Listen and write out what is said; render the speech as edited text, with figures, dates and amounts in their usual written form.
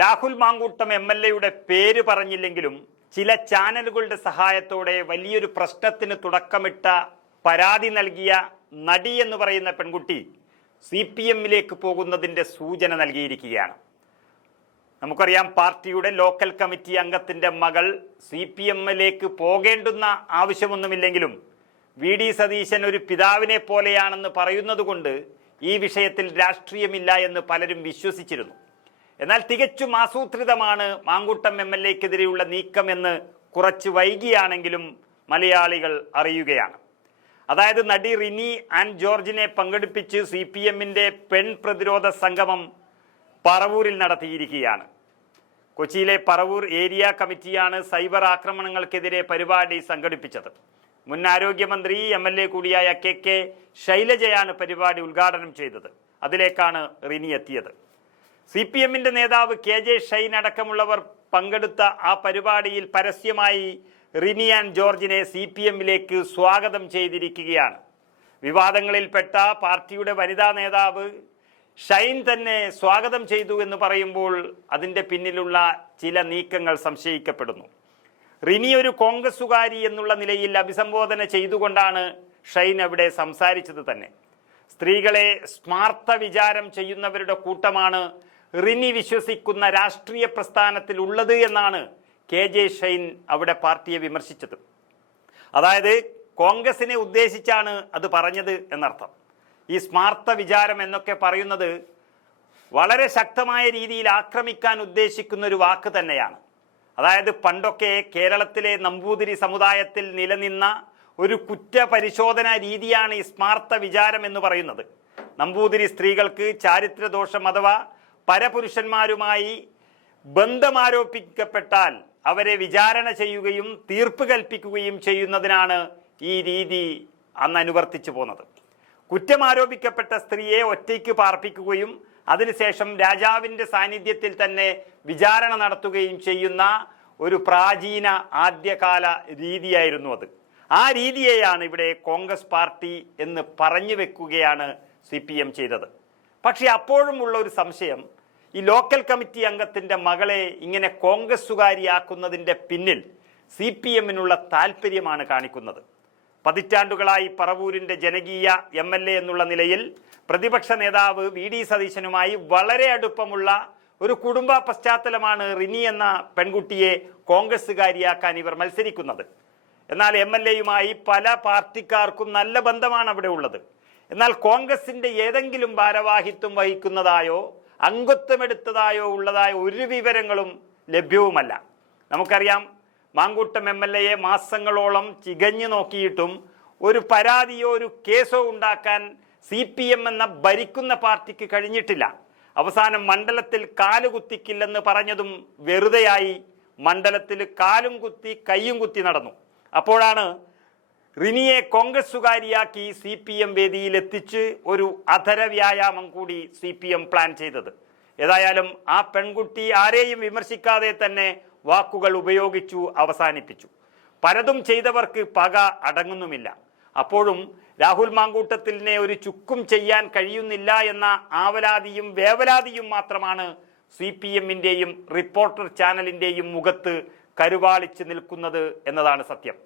Rahul Mankoottam MLA പേര് പറഞ്ഞില്ലെങ്കിലും ചില ചാനലുകളുടെ സഹായത്തോടെ വലിയൊരു പ്രശ്നത്തിന് തുടക്കമിട്ട പരാതി നൽകിയ നടി എന്ന് പറയുന്ന പെൺകുട്ടി CPM-ലേക്ക് പോകുന്നതിൻ്റെ സൂചന നൽകിയിരിക്കുകയാണ്. നമുക്കറിയാം, പാർട്ടിയുടെ ലോക്കൽ കമ്മിറ്റി അംഗത്തിൻ്റെ മകൾ CPM-ലേക്ക് പോകേണ്ടുന്ന ആവശ്യമൊന്നുമില്ലെങ്കിലും VD സതീശൻ ഒരു പിതാവിനെ പോലെയാണെന്ന് പറയുന്നത് കൊണ്ട് ഈ വിഷയത്തിൽ രാഷ്ട്രീയമില്ല എന്ന് പലരും വിശ്വസിച്ചിരുന്നു. എന്നാൽ തികച്ചും ആസൂത്രിതമാണ് മാങ്കൂട്ടം MLA-ക്കെതിരെയുള്ള നീക്കമെന്ന് കുറച്ച് വൈകിയാണെങ്കിലും മലയാളികൾ അറിയുകയാണ്. അതായത് നടി റിനി ആൻഡ് ജോർജിനെ പങ്കെടുപ്പിച്ച് CPM-ന്റെ പെൺ പ്രതിരോധ സംഗമം പറവൂരിൽ നടത്തിയിരിക്കുകയാണ്. കൊച്ചിയിലെ പറവൂർ ഏരിയ കമ്മിറ്റിയാണ് സൈബർ ആക്രമണങ്ങൾക്കെതിരെ പരിപാടി സംഘടിപ്പിച്ചത്. മുൻ ആരോഗ്യമന്ത്രി MLA കൂടിയായ KK ശൈലജയാണ് പരിപാടി ഉദ്ഘാടനം ചെയ്തത്. അതിലേക്കാണ് റിനി എത്തിയത്. CPM-ന്റെ നേതാവ് KJ ഷൈൻ അടക്കമുള്ളവർ പങ്കെടുത്ത ആ പരിപാടിയിൽ പരസ്യമായി റിനി ആൻഡ് ജോർജിനെ CPM-ലേക്ക് സ്വാഗതം ചെയ്തിരിക്കുകയാണ്. വിവാദങ്ങളിൽപ്പെട്ട പാർട്ടിയുടെ വനിതാ നേതാവ് ഷൈൻ തന്നെ സ്വാഗതം ചെയ്തു എന്ന് പറയുമ്പോൾ അതിൻ്റെ പിന്നിലുള്ള ചില നീക്കങ്ങൾ സംശയിക്കപ്പെടുന്നു. റിനി ഒരു കോൺഗ്രസുകാരി എന്നുള്ള നിലയിൽ അഭിസംബോധന ചെയ്തുകൊണ്ടാണ് ഷൈൻ അവിടെ സംസാരിച്ചത് തന്നെ. സ്ത്രീകളെ സ്മാർത്ഥ വിചാരം ചെയ്യുന്നവരുടെ കൂട്ടമാണ് റിനി വിശ്വസിക്കുന്ന രാഷ്ട്രീയ പ്രസ്ഥാനത്തിൽ ഉള്ളത് എന്നാണ് KJ ഷൈൻ അവിടെ പാർട്ടിയെ വിമർശിച്ചത്. അതായത് കോൺഗ്രസിനെ ഉദ്ദേശിച്ചാണ് അത് പറഞ്ഞത് എന്നർത്ഥം. ഈ സ്മാർത്ഥ വിചാരം എന്നൊക്കെ പറയുന്നത് വളരെ ശക്തമായ രീതിയിൽ ആക്രമിക്കാൻ ഉദ്ദേശിക്കുന്ന ഒരു വാക്ക് തന്നെയാണ്. അതായത് പണ്ടൊക്കെ കേരളത്തിലെ നമ്പൂതിരി സമുദായത്തിൽ നിലനിന്ന ഒരു കുറ്റപരിശോധന രീതിയാണ് ഈ സ്മാർത്ഥ വിചാരം എന്ന് പറയുന്നത്. നമ്പൂതിരി സ്ത്രീകൾക്ക് ചാരിത്രദോഷം അഥവാ പരപുരുഷന്മാരുമായി ബന്ധമാരോപിക്കപ്പെട്ടാൽ അവരെ വിചാരണ ചെയ്യുകയും തീർപ്പ് കൽപ്പിക്കുകയും ചെയ്യുന്നതിനാണ് ഈ രീതി അന്ന് അനുവർത്തിച്ചു പോന്നത്. കുറ്റം ആരോപിക്കപ്പെട്ട സ്ത്രീയെ ഒറ്റയ്ക്ക് പാർപ്പിക്കുകയും അതിനുശേഷം രാജാവിൻ്റെ സാന്നിധ്യത്തിൽ തന്നെ വിചാരണ നടത്തുകയും ചെയ്യുന്ന ഒരു പ്രാചീന ആദ്യകാല രീതിയായിരുന്നു അത്. ആ രീതിയെയാണ് ഇവിടെ കോൺഗ്രസ് പാർട്ടി എന്ന് പറഞ്ഞു വെക്കുകയാണ് CPM ചെയ്തത്. പക്ഷെ അപ്പോഴും ഉള്ള ഒരു സംശയം, ഈ ലോക്കൽ കമ്മിറ്റി അംഗത്തിൻ്റെ മകളെ ഇങ്ങനെ കോൺഗ്രസുകാരിയാക്കുന്നതിൻ്റെ പിന്നിൽ CPM-നുള്ള താല്പര്യമാണ് കാണിക്കുന്നത്. പതിറ്റാണ്ടുകളായി പറവൂരിൻ്റെ ജനകീയ MLA എന്നുള്ള നിലയിൽ പ്രതിപക്ഷ നേതാവ് VD സതീശനുമായി വളരെ അടുപ്പമുള്ള ഒരു കുടുംബ പശ്ചാത്തലമാണ് റിനി എന്ന പെൺകുട്ടിയെ കോൺഗ്രസുകാരിയാക്കാൻ ഇവർ മത്സരിക്കുന്നത്. എന്നാൽ MLA-യുമായി പല പാർട്ടിക്കാർക്കും നല്ല ബന്ധമാണ് അവിടെ ഉള്ളത്. എന്നാൽ കോൺഗ്രസിൻ്റെ ഏതെങ്കിലും ഭാരവാഹിത്വം വഹിക്കുന്നതായോ അംഗത്വമെടുത്തതായോ ഉള്ളതായ ഒരു വിവരങ്ങളും ലഭ്യവുമല്ല. നമുക്കറിയാം, മാങ്കൂട്ടം MLA-യെ മാസങ്ങളോളം ചികഞ്ഞു നോക്കിയിട്ടും ഒരു പരാതിയോ ഒരു കേസോ ഉണ്ടാക്കാൻ CPM എന്ന ഭരിക്കുന്ന പാർട്ടിക്ക് കഴിഞ്ഞിട്ടില്ല. അവസാനം മണ്ഡലത്തിൽ കാലുകുത്തിക്കില്ലെന്ന് പറഞ്ഞതും വെറുതെയായി. മണ്ഡലത്തിൽ കാലും കുത്തി കയ്യും കുത്തി നടന്നു. അപ്പോഴാണ് റിനിയെ കോൺഗ്രസുകാരിയാക്കി CPM വേദിയിൽ എത്തിച്ച് ഒരു അധര വ്യായാമം കൂടി CPM പ്ലാൻ ചെയ്തത്. ഏതായാലും ആ പെൺകുട്ടി ആരെയും വിമർശിക്കാതെ തന്നെ വാക്കുകൾ ഉപയോഗിച്ചു അവസാനിപ്പിച്ചു. പലതും ചെയ്തവർക്ക് പക അടങ്ങുന്നുമില്ല. അപ്പോഴും രാഹുൽ മാങ്കൂട്ടത്തിലിനെ ഒരു ചുക്കും ചെയ്യാൻ കഴിയുന്നില്ല എന്ന ആവലാതിയും വേവലാതിയും മാത്രമാണ് CPM-ന്റെയും റിപ്പോർട്ടർ ചാനലിൻ്റെയും മുഖത്ത് കരുവാളിച്ച് നിൽക്കുന്നത് എന്നതാണ് സത്യം.